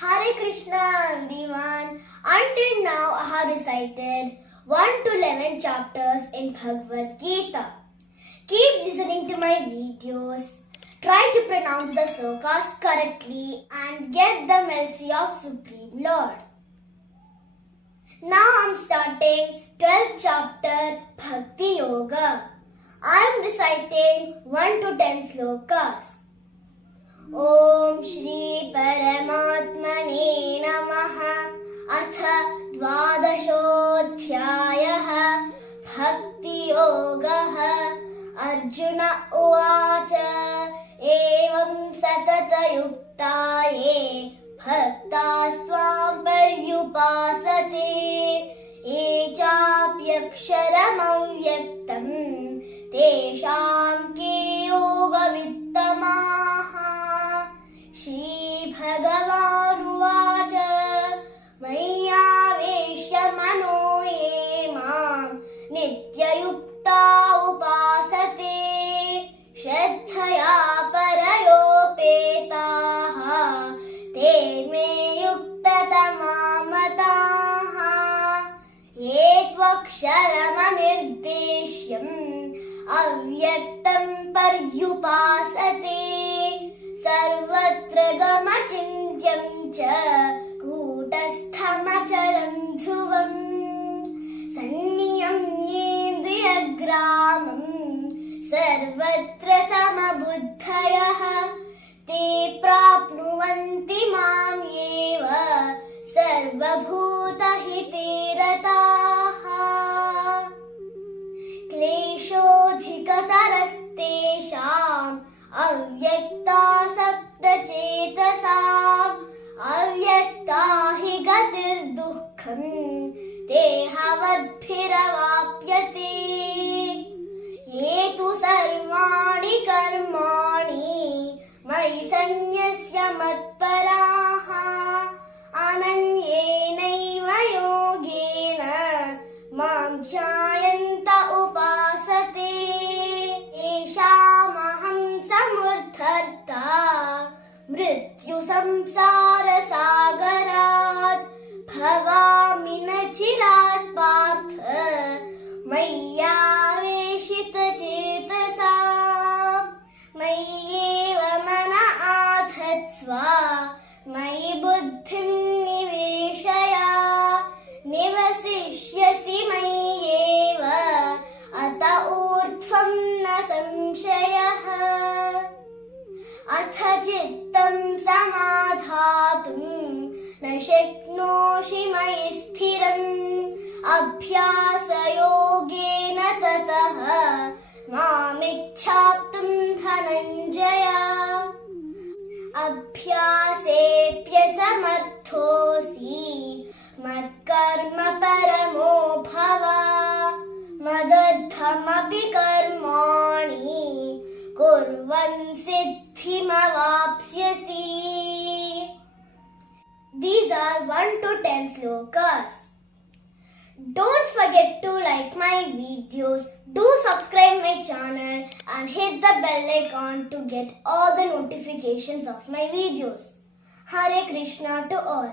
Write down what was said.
Hare Krishna everyone. Until now I have recited 1 to 11 chapters in Bhagavad Gita. Keep listening to my videos. Try to pronounce the slokas correctly and get the mercy of Supreme Lord. Now I am starting 12th chapter Bhakti Yoga. I am reciting 1 to 10 slokas. ॐ श्री परमात्मने नमः अथ द्वादशोऽध्यायः भक्तियोगः अर्जुन उवाच एवं सततयुक्ता ये भक्तास्त्वां पर्युपासते ये चाप्यक्षरमव्यक्तं तेषां के योगवित्तमाः श्रीभगवानुवाच मय्यावेश्य मनो ये मां नित्ययुक्ता उपासते श्रद्धया परयोपेताः ते मे युक्ततमा मताः ये त्वक्षरमनिर्देश्यम् अव्यक्तं पर्युपासते सर्वत्र गमचिन्त्यं च कूटस्थमचलं ध्रुवम् संनियम्येन्द्रियग्रामं सर्वत्र समबुद्धयः ते प्राप्नुवन्ति माम् एव सर्वभूतहिते रताः क्लेशोऽधिकतरस्तेषाम् अव्यक्तासक्तचेतसाम् अव्यक्ता हि गतिर्दुःखम् देहवद्भिरवाप्यते ये तु सर्वाणि कर्माणि मयि सन्न्यस्य मत्पराः अनन्येनैव योगेन मां ध्यायन्त उपासते येषामहं समुद्धर्ता मृत्युसंसारसागरात् भवामि न चिरात् पार्थ मय्यावेशितचेतसा मय्येव मन आधत्स्व मयि बुद्धिं निवेशय निवसिष्यसि मय्येव अत ऊर्ध्वं न संशयः अथ चित्तं समाधातुं न शक्नोषि मयि स्थिरम् अभ्यासयोगेन ततः मामिच्छाप्तुं धनञ्जय अभ्यासेऽप्यसमर्थोऽसि मत्कर्म परमो भव मदर्थमपि कर्माणि कुर्वन् सिद्धिमवाप्स्यसि. These are 1 to 10 slokas. Don't forget to like my videos, do subscribe my channel and hit the bell icon to get all the notifications of my videos. Hare Krishna to all.